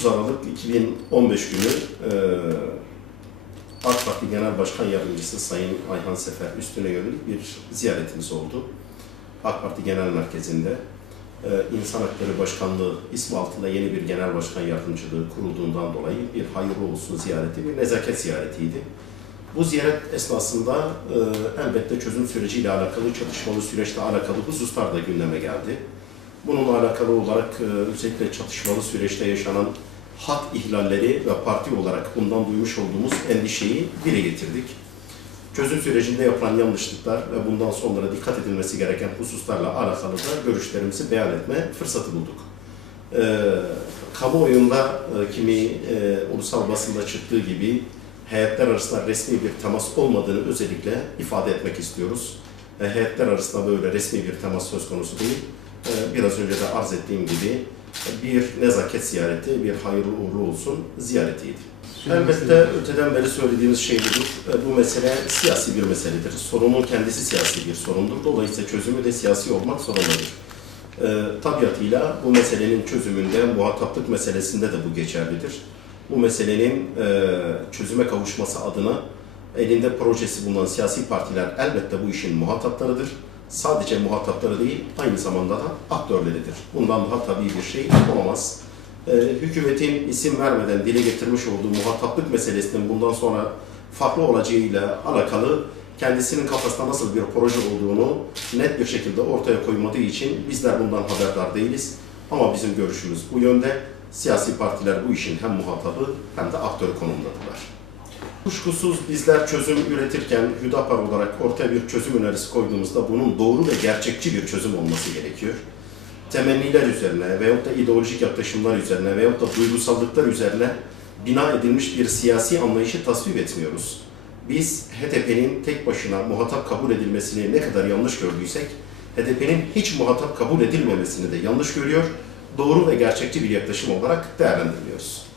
30 Aralık 2015 günü AK Parti Genel Başkan Yardımcısı Sayın Ayhan Sefer Üstün'e yönelik bir ziyaretimiz oldu. AK Parti Genel Merkezi'nde İnsan Hakları Başkanlığı ismi altında yeni bir genel başkan yardımcılığı kurulduğundan dolayı bir hayırlı olsun ziyareti, bir nezaket ziyaretiydi. Bu ziyaret esnasında elbette çözüm süreciyle alakalı, çatışmalı süreçle alakalı hususlar da gündeme geldi. Bununla alakalı olarak özellikle çatışmalı süreçte yaşanan hak ihlalleri ve parti olarak bundan duymuş olduğumuz endişeyi dile getirdik. Çözüm sürecinde yapılan yanlışlıklar ve bundan sonra dikkat edilmesi gereken hususlarla alakalı da görüşlerimizi beyan etme fırsatı bulduk. Kamuoyunda kimi ulusal basında çıktığı gibi heyetler arasında resmi bir temas olmadığını özellikle ifade etmek istiyoruz. Heyetler arasında böyle resmi bir temas söz konusu değil. Biraz önce de arz ettiğim gibi bir nezaket ziyareti, bir hayırlı uğurlu olsun ziyaretiydi. Elbette öteden beri söylediğimiz şey budur. Bu mesele siyasi bir meseledir. Sorunun kendisi siyasi bir sorundur. Dolayısıyla çözümü de siyasi olmak zorundadır. Tabiatıyla bu meselenin çözümünde, muhataplık meselesinde de bu geçerlidir. Bu meselenin çözüme kavuşması adına elinde projesi bulunan siyasi partiler elbette bu işin muhataplarıdır. Sadece muhatapları değil, aynı zamanda da aktörleridir. Bundan daha tabii bir şey olamaz. Hükümetin isim vermeden dile getirmiş olduğu muhataplık meselesinin bundan sonra farklı olacağıyla alakalı kendisinin kafasında nasıl bir proje olduğunu net bir şekilde ortaya koymadığı için bizler bundan haberdar değiliz. Ama bizim görüşümüz bu yönde. Siyasi partiler bu işin hem muhatabı hem de aktörü konumdadılar. Kuşkusuz bizler çözüm üretirken Hüdapar olarak ortaya bir çözüm önerisi koyduğumuzda bunun doğru ve gerçekçi bir çözüm olması gerekiyor. Temenniler üzerine veyahut da ideolojik yaklaşımlar üzerine veyahut da duygusallıklar üzerine bina edilmiş bir siyasi anlayışı tasvip etmiyoruz. Biz HDP'nin tek başına muhatap kabul edilmesini ne kadar yanlış gördüysek, HDP'nin hiç muhatap kabul edilmemesini de yanlış görüyor, doğru ve gerçekçi bir yaklaşım olarak değerlendirmiyoruz.